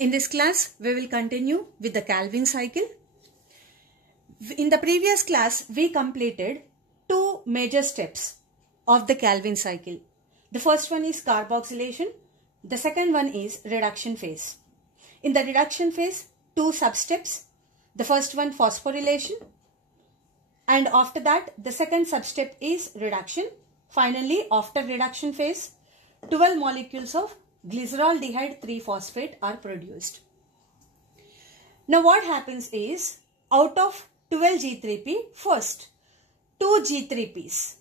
In this class, we will continue with the Calvin cycle. In the previous class, we completed two major steps of the Calvin cycle. The first one is carboxylation. The second one is reduction phase. In the reduction phase, two substeps. The first one phosphorylation, and after that the second substep is reduction. Finally, after reduction phase, 12 molecules of glyceraldehyde 3-phosphate are produced. Now what happens is, out of 12 G3P, first 2 G3Ps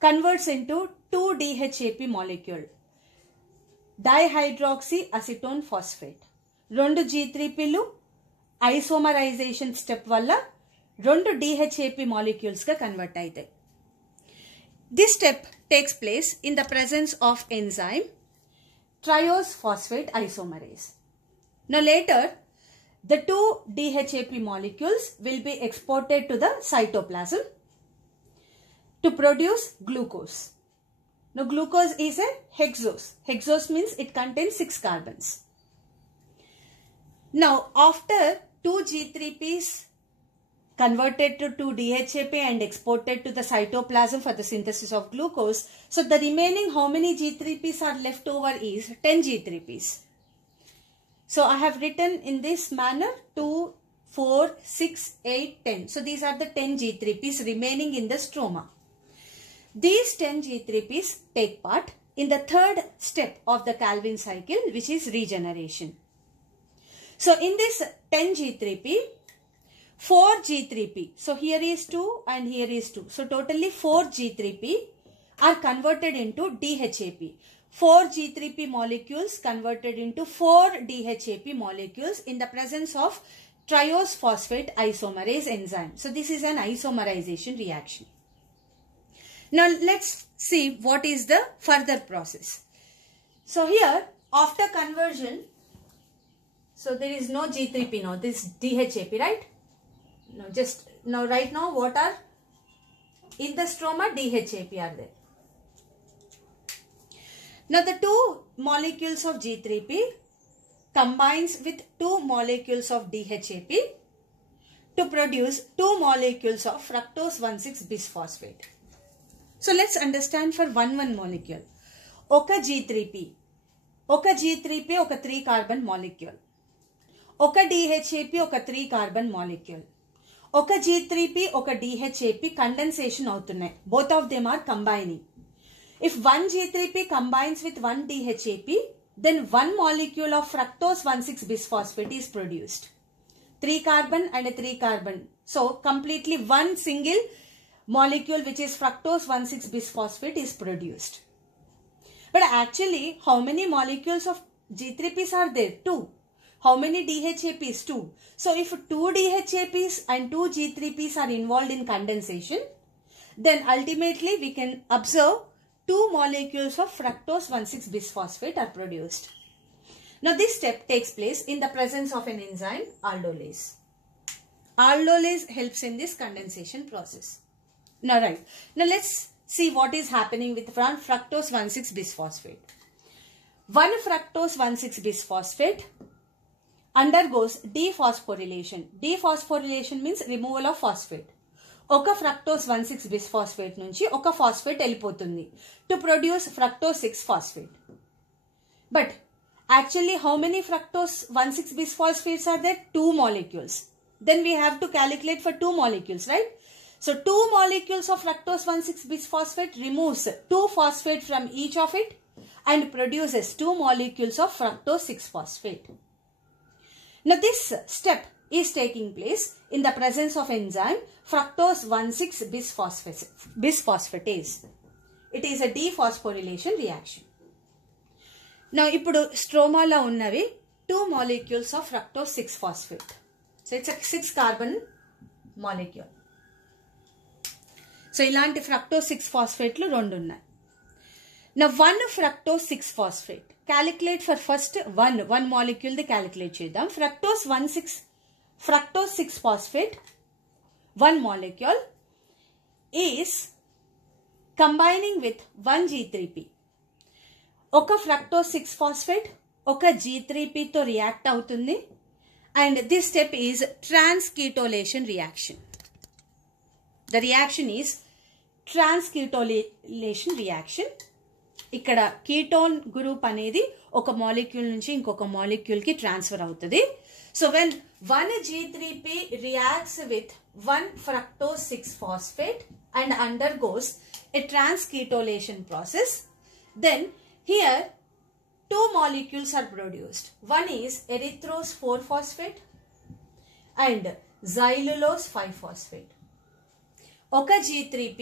converts into 2 DHAP molecule, dihydroxyacetone phosphate. 2 G3Pలు isomerization step వల్ల 2 DHAP molecules గా convert అవుతాయి. This step takes place in the presence of enzyme triose phosphate isomerase. Now later, the 2 DHAP molecules will be exported to the cytoplasm to produce glucose. Now glucose is a hexose. Hexose means it contains 6 carbons. Now after 2 G3Ps converted to 2 DHAP and exported to the cytoplasm for the synthesis of glucose, so the remaining how many G3Ps are left over is 10 G3Ps. So I have written in this manner 2, 4, 6, 8, 10. So these are the 10 G3Ps remaining in the stroma. These 10 G3Ps take part in the third step of the Calvin cycle, which is regeneration. So in this 10 G3P, 4 G3P, so here is 2 and here is 2. So totally 4 G3P are converted into DHAP. 4 G3P molecules converted into 4 DHAP molecules in the presence of triose phosphate isomerase enzyme. So this is an isomerization reaction. Now let's see what is the further process. So here, after conversion, so there is no G3P now, this DHAP, right? Now right now what are in the stroma? DHAP are there. Now the 2 molecules of G3P combines with 2 molecules of DHAP to produce 2 molecules of fructose 1,6-bisphosphate. So let's understand for one molecule. Oka G3P, oka 3 carbon molecule. Oka DHAP, oka 3 carbon molecule. Oka G3P, oka DHAP condensation avutunnai. Both of them are combining. If one G3P combines with one DHAP, then one molecule of fructose 1,6-bisphosphate is produced. 3 carbon and a 3 carbon. So completely one single molecule which is fructose 1,6-bisphosphate is produced. But actually, how many molecules of G3Ps are there? 2. How many DHAPs? 2. So if 2 DHAPs and 2 G3Ps are involved in condensation, then ultimately we can observe 2 molecules of fructose 1,6-bisphosphate are produced. Now this step takes place in the presence of an enzyme, aldolase. Aldolase helps in this condensation process. Now let's see what is happening with fructose 1,6-bisphosphate. 1 fructose 1,6-bisphosphate undergoes dephosphorylation. Dephosphorylation means removal of phosphate. Oka fructose 1,6-bisphosphate nunchi oka phosphate elipotundi to produce fructose 6-phosphate. But actually how many fructose 1,6-bisphosphates are there? 2 molecules. Then we have to calculate for 2 molecules, right? So 2 molecules of fructose 1,6-bisphosphate removes 2 phosphate from each of it and produces 2 molecules of fructose 6-phosphate. Now this step is taking place in the presence of enzyme fructose 1,6-bisphosphatase. It is a dephosphorylation reaction. Now ipudu stroma la unnavi 2 molecules of fructose 6-phosphate. So it's a 6 carbon molecule. So ilanti fructose 6-phosphate lu 2 unnai. Now 1 fructose 6-phosphate. Calculate for first one molecule the calculate chedam. Fructose 6-phosphate 1 molecule is combining with 1 G3P. Oka fructose 6-phosphate, ఒక G3P తో react అవుతుంది. And this step is transketolation reaction. The reaction is transketolation reaction. ఇక్కడ ketone group అనేది ఒక molecule నుంచి ఇంకొక molecule కి transfer అవుతుంది. So when 1 G3P reacts with 1 fructose 6-phosphate and undergoes a transketolation process, then here 2 molecules are produced. One is erythrose 4-phosphate and xylulose 5-phosphate. Oka G3P,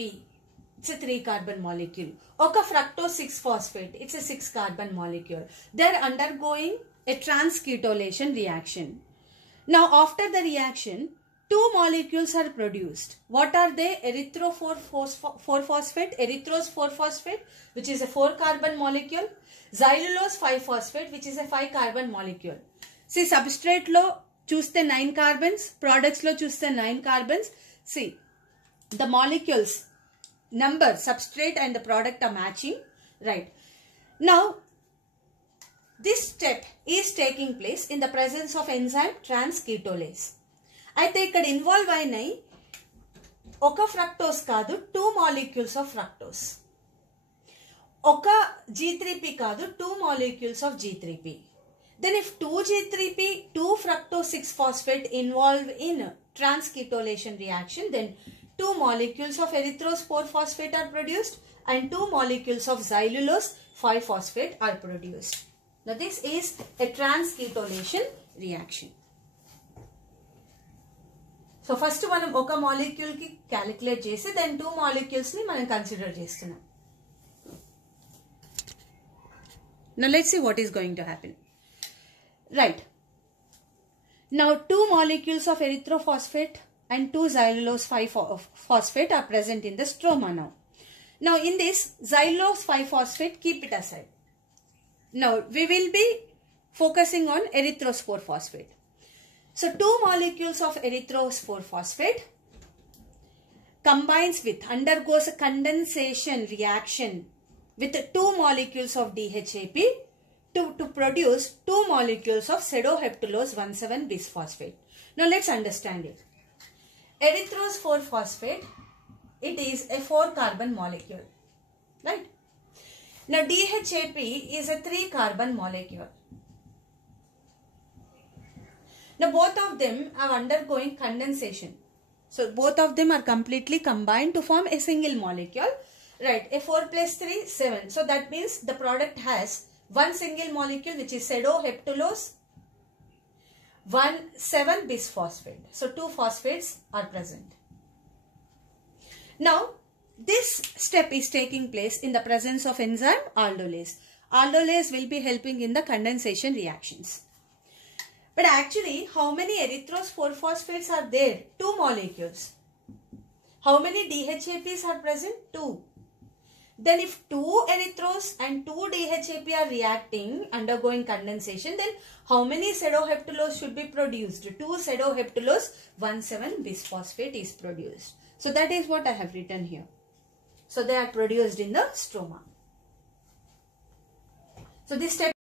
it's a 3-carbon molecule. Oka fructose 6-phosphate, it's a 6-carbon molecule. They're undergoing a transketolation reaction. Now after the reaction, 2 molecules are produced. What are they? Erythro 4-phosphate, erythrose 4-phosphate, which is a 4-carbon molecule. Xylulose 5-phosphate, which is a 5-carbon molecule. See, substrate lo chuste 9 carbons, products lo chuste 9 carbons. See, the molecules number, substrate and the product are matching, right? Now, this step is taking place in the presence of enzyme transketolase. అయితే ఇక్కడ involve అయినాయి ఒక fructose కాదు, 2 molecules of fructose. ఒక G3P కాదు, 2 molecules of G3P. Then if 2 G3P, 2 fructose 6-phosphate involved in transketolation reaction, then 2 molecules of erythrose 4-phosphate are produced and 2 molecules of xylulose 5-phosphate are produced. Now this is a transketolation reaction. So first మనం ఒక molecule కి calculate చేసి then 2 molecules ని మనం consider చేస్తున్నాం. Now let's see what is going to happen. Right. Now 2 molecules of erythrophosphate and 2 xylulose 5-phosphate are present in the stroma now. Now in this xylulose 5-phosphate, keep it aside. Now we will be focusing on erythrose 4-phosphate. So 2 molecules of erythrose 4-phosphate combines with, undergoes a condensation reaction with 2 molecules of DHAP to produce 2 molecules of pseudoheptulose 1,7-bisphosphate. Now let's understand it. Erythrose 4-phosphate, it is a 4-carbon molecule, right? Now DHAP is a 3-carbon molecule. Now both of them are undergoing condensation. So both of them are completely combined to form a single molecule. Right, a 4 plus 3, 7. So that means the product has one single molecule which is pseudoheptulose 1,7-bisphosphate. So 2 phosphates are present. Now this step is taking place in the presence of enzyme aldolase. Aldolase will be helping in the condensation reactions. But actually, how many erythrose 4-phosphates are there? 2 molecules. How many DHAPs are present? 2. Then if 2 erythrose and 2 DHAP are reacting, undergoing condensation, then how many pseudoheptulose should be produced? 2 pseudoheptulose 1,7-bisphosphate is produced. So that is what I have written here. So they are produced in the stroma. So this step